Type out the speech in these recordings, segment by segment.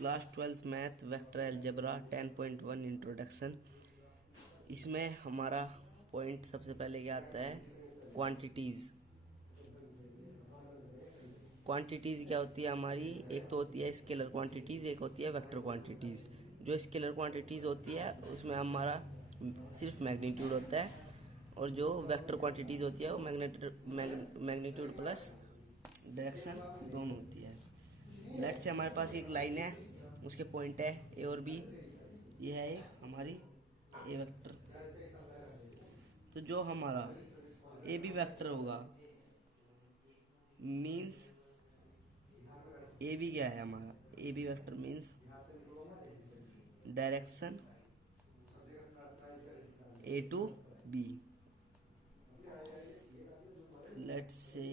Class 12th math vector algebra 10.1 introduction. इसमें हमारा point सबसे पहले क्या आता है, क्वांटिटीज़। क्वांटिटीज़ क्या होती है हमारी, एक तो होती है स्केलर क्वांटिटीज़, एक होती है वेक्टर क्वांटिटीज़। जो स्केलर क्वांटिटीज़ होती है उसमें हमारा सिर्फ मैग्नीट्यूड होता है, और जो वेक्टर क्वांटिटीज़ होती है वो मैग्नीट्यूड प्लस डायरेक्शन दोनों होती है। लेट से हमारे पास एक लाइन है, उसके पॉइंट है ए और बी, ये है एक हमारी ए वेक्टर। तो जो हमारा ए बी वेक्टर होगा मीन्स ए बी क्या है हमारा, A B vector means direction A to B. Let's say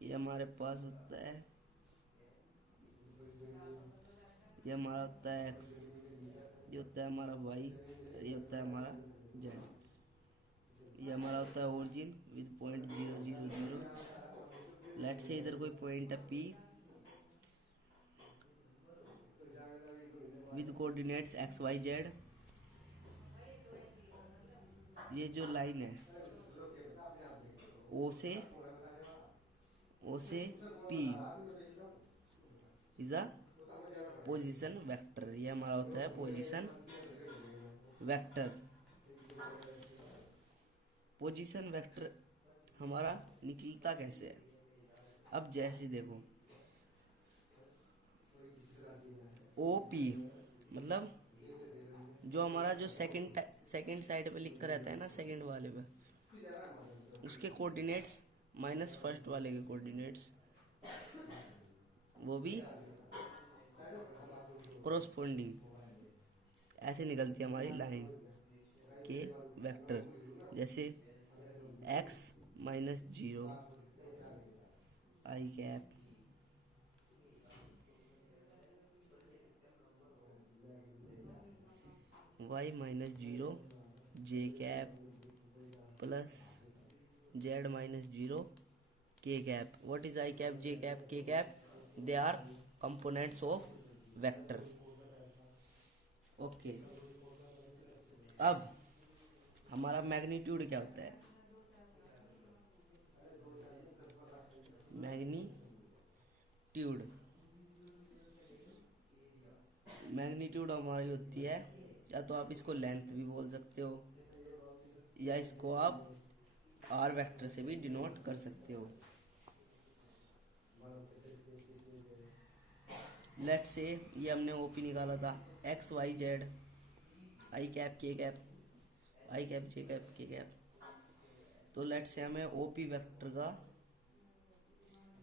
ये हमारे पास होता है, ये हमारा होता है एक्स, ये होता है हमारा वाई, ये होता है हमारा जेड। ये हमारा होता है ओरिजिन विद पॉइंट 0 0 0। लेट से इधर कोई पॉइंट है P with coordinates X Y Z. ये जो लाइन है ओ से P is a position vector. ये हमारा होता है पोजीशन वेक्टर। पोजीशन वेक्टर हमारा निकलता कैसे है, अब जैसे देखो ओ पी मतलब जो हमारा जो सेकंड साइड पे लिखा रहता है ना, सेकंड वाले पे, उसके कोऑर्डिनेट्स माइनस फर्स्ट वाले के कोऑर्डिनेट्स, वो भी कोरस्पोंडिंग ऐसे निकलती है हमारी लाइन के वेक्टर। जैसे x minus 0 I cap, y minus 0 J cap, plus z minus 0 K cap. What is I cap, J cap, K cap? They are components of vector. Okay, अब हमारा मैग्नीट्यूड क्या होता है, मैग्नीट्यूड हमारी होती है, या तो आप इसको लेंथ भी बोल सकते हो, या इसको आप आर वेक्टर से भी डिनोट कर सकते हो। लेट से ये हमने ओपी निकाला था, X Y Z I cap K cap, I cap J cap K cap. तो लेट से हमें ओपी वेक्टर का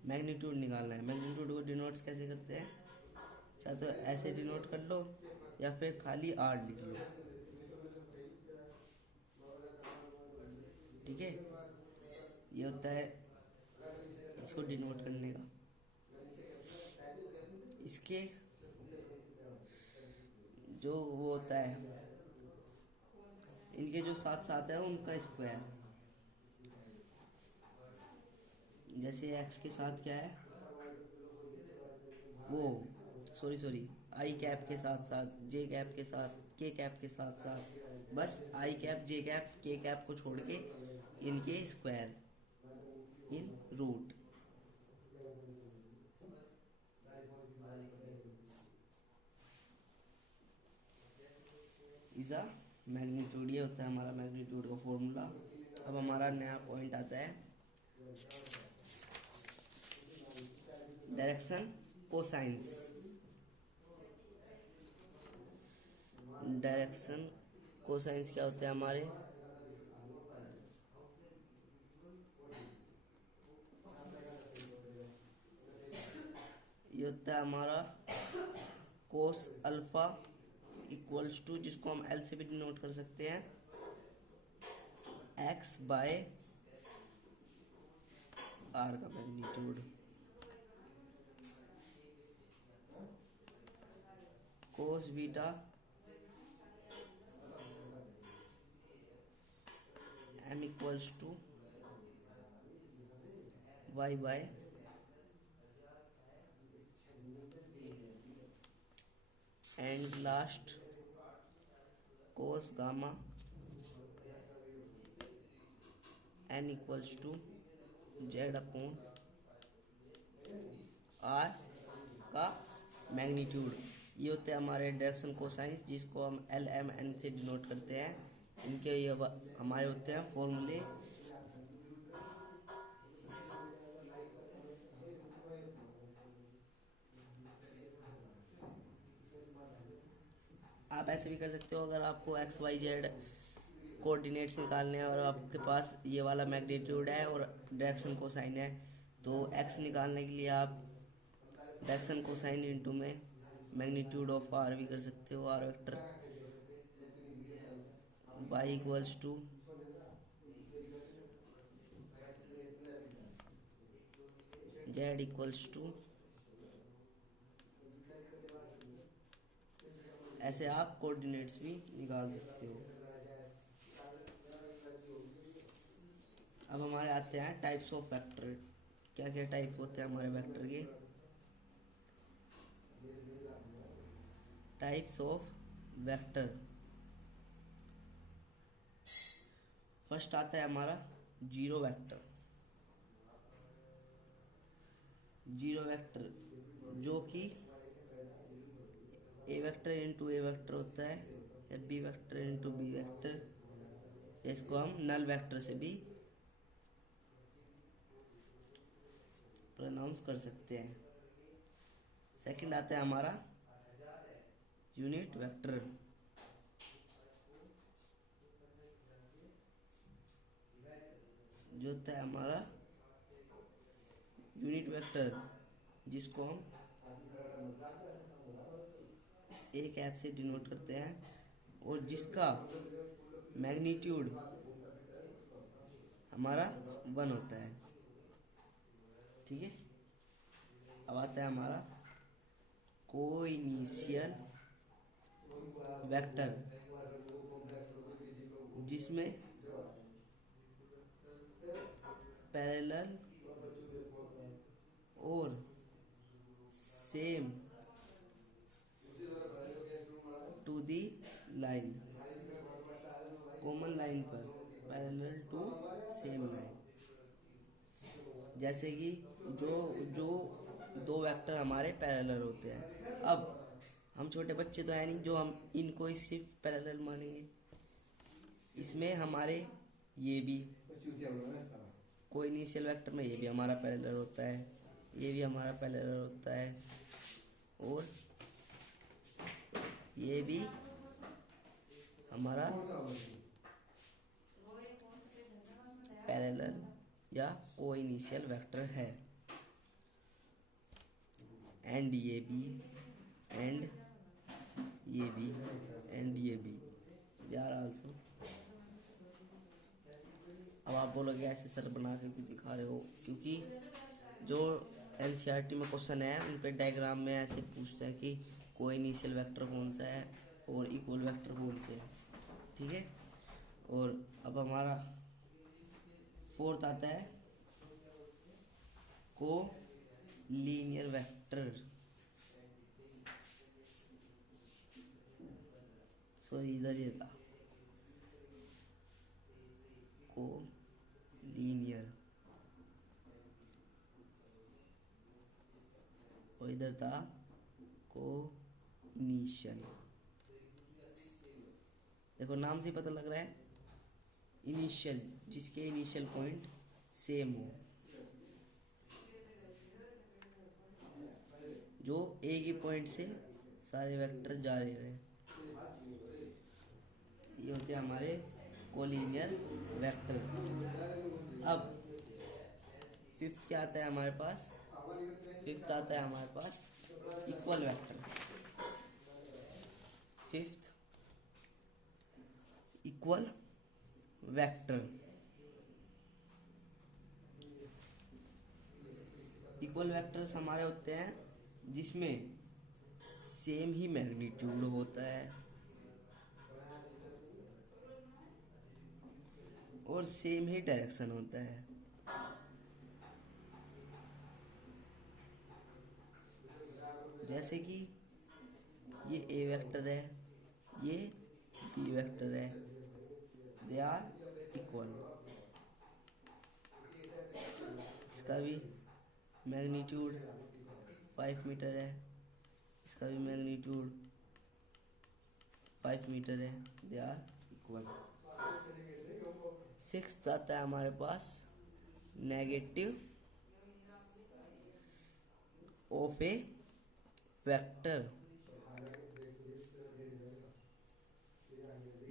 मैग्नीट्यूड निकालना है। मैग्नीट्यूड को डिनोट्स कैसे करते हैं, चाहे तो ऐसे डिनोट कर लो या फिर खाली आर लिख लो, ठीक है। ये होता है इसको डिनोट करने का। इसके जो वो होता है, इनके जो साथ साथ है उनका स्क्वायर। जैसे एक्स के साथ क्या है, वो सॉरी आई कैप के साथ साथ, जे कैप के साथ, के कैप के साथ साथ, बस I cap J cap K cap को छोड़ के इनके square in root. Is a magnitude. ये होता है हमारा मैग्नीट्यूड का फॉर्मूला। अब हमारा नया पॉइंट आता है डायरेक्शन कोसाइंस। डायरेक्शन कोसाइंस क्या होते हैं हमारे, ये होता है हमारा कोस अल्फा इक्वल्स टू, जिसको हम एल से भी डिनोट कर सकते हैं, एक्स बाय आर का magnitude. Cos beta M equals to Y by and last cos gamma n equals to Z upon R का मैग्नीट्यूड। ये होते हैं हमारे डायरेक्शन कोसाइंस, जिसको हम एल एम एन से डिनोट करते हैं। इनके ये हमारे होते हैं फॉर्मूले। आप ऐसे भी कर सकते हो, अगर आपको एक्स वाई जेड कोऑर्डिनेट्स निकालने हैं और आपके पास ये वाला मैग्नीट्यूड है और डायरेक्शन कोसाइन है, तो एक्स निकालने के लिए आप डायरेक्शन कोसाइन इंटू में मैग्नीट्यूड ऑफ आर भी कर सकते हो, R vector. Y equals to Z equals to, ऐसे आप कोऑर्डिनेट्स भी निकाल सकते हो। अब हमारे आते हैं टाइप्स ऑफ वेक्टर। क्या क्या टाइप होते हैं हमारे वेक्टर के? Types of vector. फर्स्ट आता है हमारा जीरो वेक्टर। जीरो वेक्टर जो कि A vector into A vector होता है, या B vector into B vector, इसको हम नल वेक्टर से भी प्रोनाउंस कर सकते हैं। सेकंड आता है हमारा यूनिट वेक्टर। जो होता है हमारा यूनिट वेक्टर, जिसको हम एक ऐप से डिनोट करते हैं और जिसका मैग्नीट्यूड हमारा 1 होता है। ठीक है। अब आता है हमारा कोइनिशियल वेक्टर, जिसमें पैरेलल और same to the line, common line पर पैरेलल टू सेम लाइन। जैसे कि जो जो दो वेक्टर हमारे पैरेलल होते हैं। अब हम छोटे बच्चे तो है नहीं जो हम इनको ही सिर्फ पैरेलल मानेंगे। इसमें हमारे ये भी कोई इनिशियल वेक्टर में ये भी हमारा पैरेलल होता है, ये भी हमारा पैरेलल होता है, और ये भी हमारा पैरेलल या कोइनिशियल वेक्टर है। एंड ये भी, एंड ये भी, एंड ये भी, दे आर आल्सो। अब आप बोलोगे ऐसे सर बना के क्यों दिखा रहे हो? क्योंकि जो एनसीईआरटी में क्वेश्चन है उन पे डायग्राम में ऐसे पूछते हैं कि कोइनिशियल वेक्टर कौन सा है और इक्वल वेक्टर कौन से है। ठीक है। और अब हमारा फोर्थ आता है को लीनियर वेक्टर। सॉरी, इधर ये था को लीनियर, और इधर था को इनिशियल। देखो नाम से पता लग रहा है, इनिशियल जिसके इनिशियल पॉइंट सेम हो, जो एक ही पॉइंट से सारे वेक्टर जा रहे हैं। ये होते हैं हमारे कोलिनियर वेक्टर। अब फिफ्थ क्या आता है हमारे पास? फिफ्थ आता है हमारे पास equal vector. Fifth equal vector. Equal vectors हमारे होते हैं जिसमें सेम ही मैग्नीट्यूड होता है और सेम ही डायरेक्शन होता है। जैसे कि ये ए वेक्टर है, ये बी वेक्टर है, दे आर इक्वल। इसका भी मैग्नीट्यूड 5 मीटर है, इसका भी मैग्नीट्यूड 5 मीटर है, दे आर इक्वल। सिक्स्थ आता है हमारे पास negative of A vector.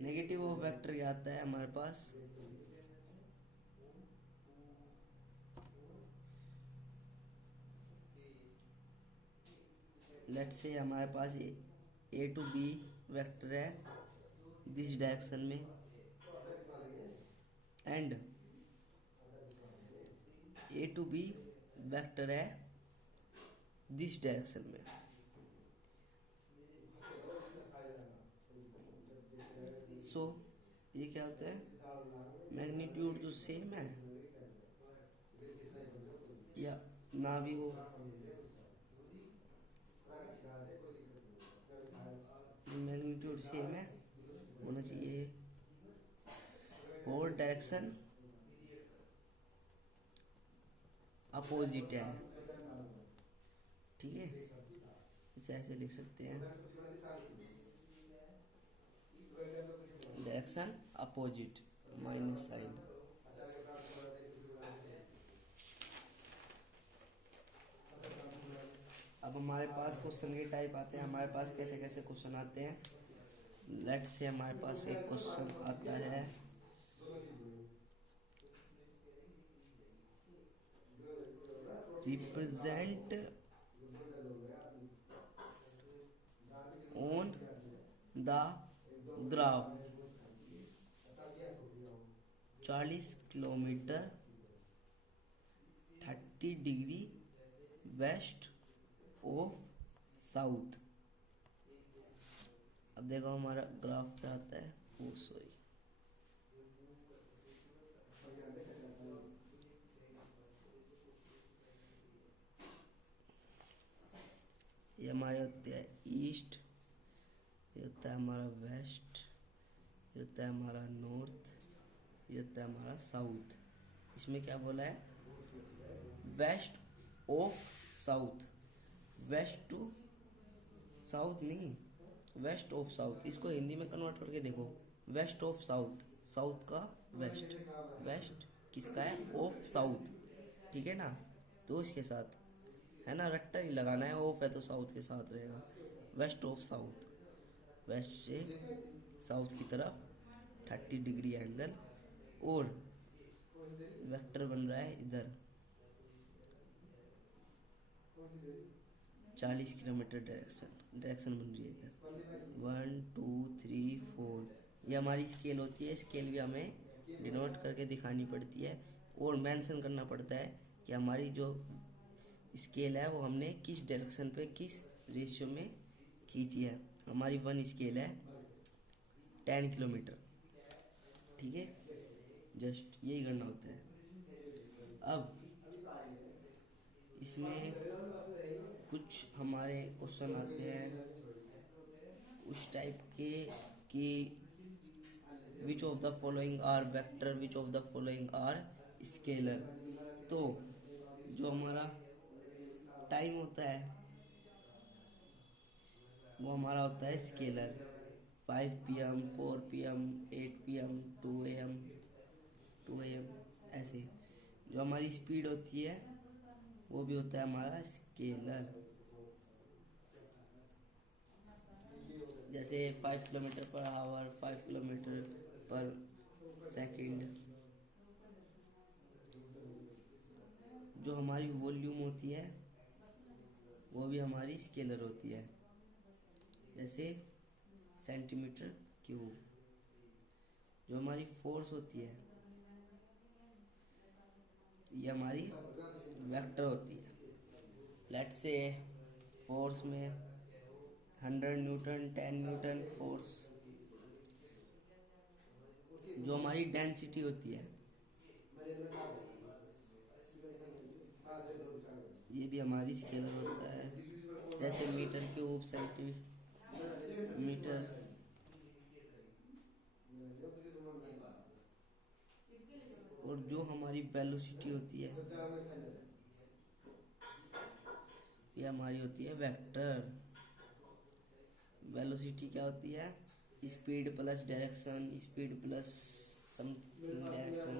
Negative of vector क्या आता है हमारे पास, लेट्स से हमारे पास ए टू बी वेक्टर है दिस डायरेक्शन में, and A to B vector है दिस डायरेक्शन में। सो ये क्या होता है, मैग्नीट्यूड जो सेम है या ना भी हो, मैग्नीट्यूड सेम है होना चाहिए और डायरेक्शन अपोजिट है, ठीक है। इसे ऐसे लिख सकते हैं, डायरेक्शन अपोजिट माइनस साइन। अब हमारे पास क्वेश्चन के टाइप आते हैं, हमारे पास कैसे कैसे क्वेश्चन आते हैं। लेट्स से हमारे पास एक क्वेश्चन आता है, represent on the graph 40 kilometre 30 degree west of south. अब देखो हमारा ग्राफ क्या आता है, वो सॉरी ये हमारे होते हैं ईस्ट, ये होता है हमारा वेस्ट, ये होता है हमारा नॉर्थ, ये होता है हमारा साउथ। इसमें क्या बोला है, west of south, west to south नहीं, वेस्ट ऑफ साउथ। इसको हिंदी में कन्वर्ट करके देखो, वेस्ट ऑफ साउथ, साउथ का वेस्ट, वेस्ट किसका है, ऑफ साउथ, ठीक है ना। तो इसके साथ है ना, रट्टा ही लगाना है, ऑफ है तो साउथ के साथ रहेगा, वेस्ट ऑफ साउथ, वेस्ट से साउथ की तरफ 30 डिग्री एंगल, और वेक्टर बन रहा है इधर 40 किलोमीटर डायरेक्शन बन रही है इधर 1 2 3 4। ये हमारी स्केल होती है, स्केल भी हमें डिनोट करके दिखानी पड़ती है और मेंशन करना पड़ता है कि हमारी जो स्केल है वो हमने किस डायरेक्शन पे किस रेशियो में खींची है। हमारी 1 स्केल है 10 किलोमीटर, ठीक है, जस्ट यही करना होता है। अब इसमें कुछ हमारे क्वेश्चन आते हैं उस टाइप के कि which of the following are vector, which of the following are scalar. तो जो हमारा टाइम होता है वो हमारा होता है scalar, 5 PM 4 PM 8 PM 2 AM 2 AM ऐसे। जो हमारी स्पीड होती है वो भी होता है हमारा स्केलर, जैसे 5 किलोमीटर पर आवर, 5 किलोमीटर पर सेकंड। जो हमारी वॉल्यूम होती है वो भी हमारी स्केलर होती है, जैसे सेंटीमीटर क्यूब। जो हमारी फोर्स होती है ये हमारी वेक्टर होती है। लेट्स से फोर्स में 100 न्यूटन 10 न्यूटन फोर्स। जो हमारी डेंसिटी होती है ये भी हमारी स्केलर होता है, जैसे मीटर क्यूब सेंटीमीटर मीटर। और जो हमारी वेलोसिटी होती है ये हमारी होती है वेक्टर। वेलोसिटी क्या होती है? Speed plus direction, speed plus some direction,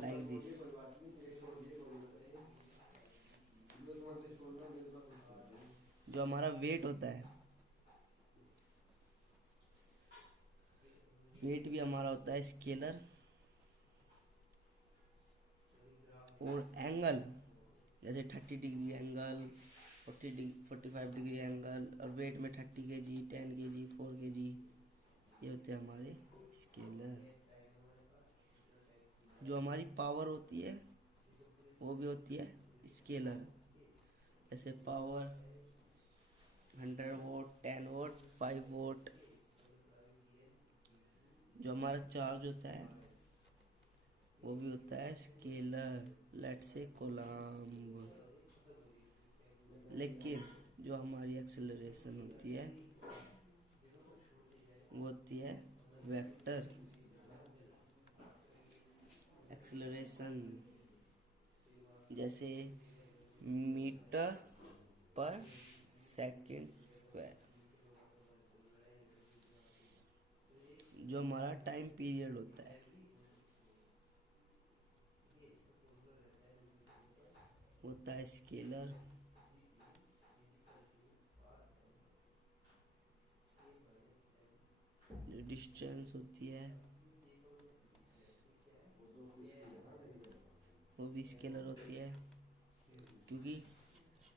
like this. जो हमारा वेट होता है, वेट भी हमारा होता है स्केलर। और एंगल, जैसे 30 डिग्री एंगल, 45 डिग्री एंगल, और वेट में 30 kg, 10 kg, 4 kg, ये होते हैं हमारे स्केलर। जो हमारी पावर होती है वो भी होती है स्केलर। जैसे पावर 100 वोट, 10 वोट, 5 वोट। जो हमारा चार्ज होता है वो भी होता है स्केलर, लेट से कोलम्ब। लेकिन जो हमारी एक्सेलरेशन होती है वो होती है वेक्टर एक्सेलरेशन। जैसे मीटर पर सेकंड स्क्वायर। जो हमारा टाइम पीरियड होता है होता है स्केलर। जो डिस्टेंस होती है वो भी स्केलर होती है, क्योंकि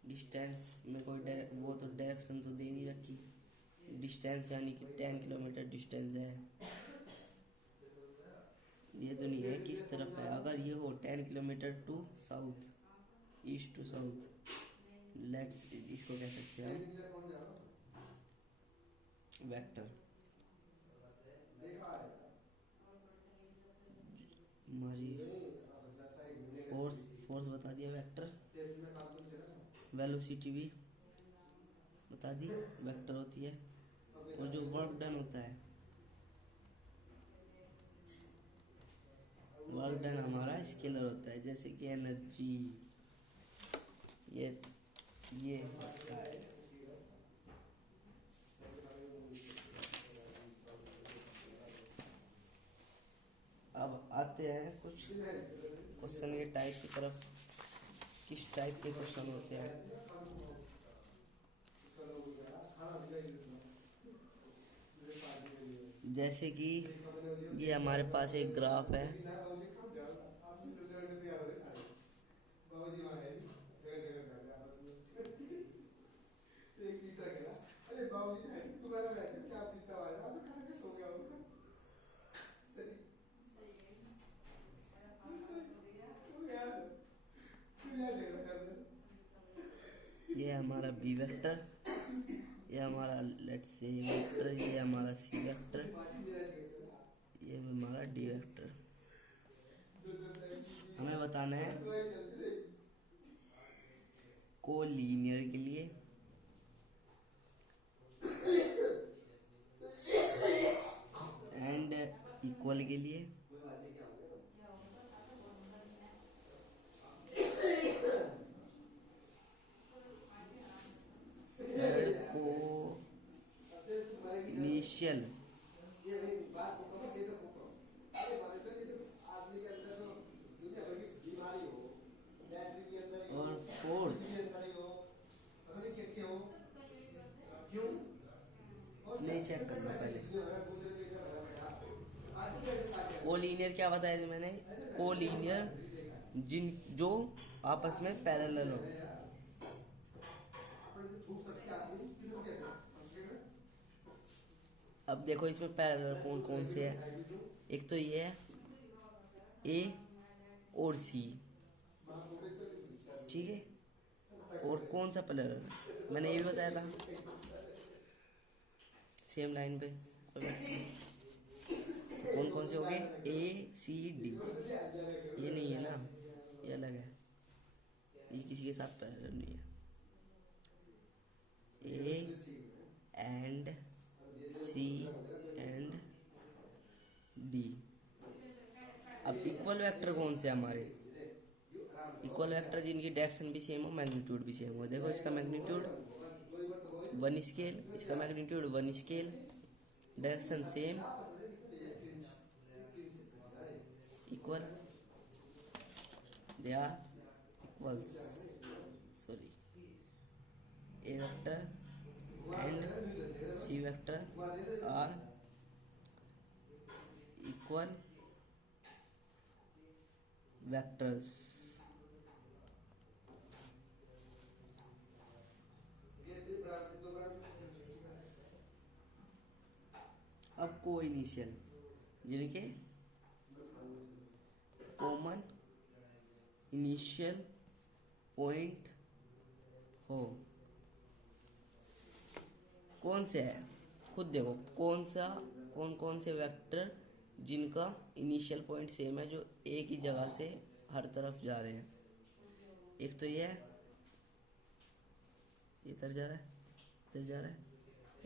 डिस्टेंस में कोई वो तो डायरेक्शन तो दे नहीं रखी। डिस्टेंस यानी कि 10 किलोमीटर डिस्टेंस है, ये तो नहीं है किस तरफ है। अगर ये हो 10 kilometre to south, east to south, let's इसको कह सकते हैं वेक्टर। हमारी फोर्स फोर्स बता दिया वेक्टर। वेलोसिटी भी बता दी वेक्टर होती है। और जो वर्क डन होता है, वर्क डन हमारा स्केलर होता है। जैसे कि एनर्जी, ये होता है। अब आते हैं कुछ क्वेश्चन के टाइप की तरफ। किस टाइप के क्वेश्चन होते हैं? जैसे कि ये हमारे पास एक ग्राफ है। ये हमारा बी वेक्टर, ये हमारा लेट्स से वेक्टर, ये हमारा सी वेक्टर, ये हमारा डी वेक्टर। हमें बताना है कोलिनियर के लिए एंड इक्वल के लिए को इनिशियल और फोर्थ। नहीं, चेक करना पहले। कोलिनियर क्या बताया था मैंने? कोलिनियर जो आपस में पैरेलल हो। अब देखो इसमें पैरेलल कौन कौन से है। एक तो ये है ए और सी, ठीक है। और कौन सा पैरेलल? मैंने ये भी बताया था सेम लाइन पे। तो कौन कौन से हो गए? ए सी डी। ये नहीं है ना, ये अलग है, ये किसी के साथ पैरेलल नहीं है। ए एंड वेक्टर कौन से हमारे? इक्वल वेक्टर जिनकी डायरेक्शन भी सेम हो, मैग्नीट्यूड भी सेम हो। देखो इसका मैग्नीट्यूड 1 स्केल, इसका magnitude 1 scale, direction same, equal, they are equals, sorry, A vector and C vector are equal vectors. अब को इनिशियल जिनके कॉमन इनिशियल पॉइंट हो, कौन से है? खुद देखो कौन कौन से वेक्टर जिनका इनिशियल पॉइंट सेम है, जो एक ही जगह से हर तरफ जा रहे हैं। एक तो ये इधर जा रहा है, इधर जा रहा है,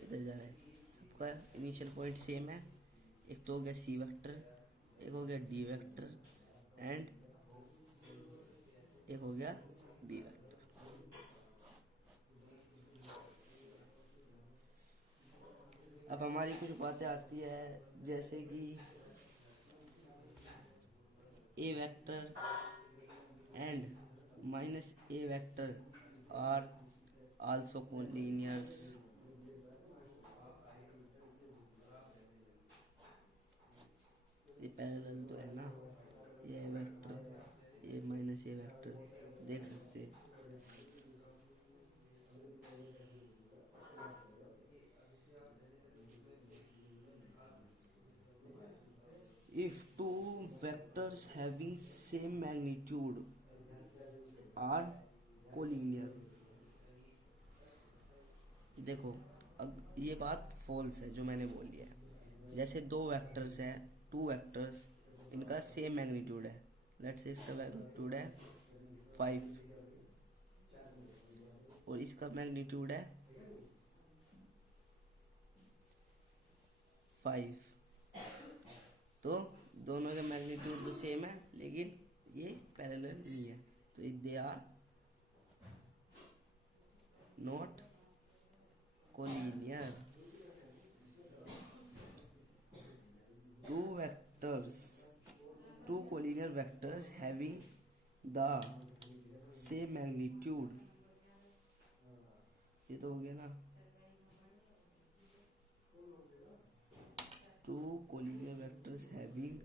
इधर जा रहा है, सबका इनिशियल पॉइंट सेम है। एक तो हो गया सी वेक्टर, एक हो गया डी वेक्टर एंड एक हो गया बी वेक्टर। अब हमारी कुछ बातें आती है, जैसे कि A vector and minus A vector are also collinears. ये पैरेलल तो है ना, ये वेक्टर ये माइनस ए वेक्टर देख सकते हैं। If two vectors having same magnitude are collinear, देखो अब ये बात फॉल्स है जो मैंने बोली है। जैसे दो वेक्टर्स हैं, टू वेक्टर्स, इनका सेम मैग्नीट्यूड है। लेट्स से इसका मैग्नीट्यूड है 5 और इसका मैग्नीट्यूड है 5, तो दोनों के मैग्नीट्यूड तो सेम है, लेकिन ये पैरेलल नहीं है, तो they are not collinear. Two collinear vectors having the same magnitude, ये तो हो गया ना। Two collinear vectors having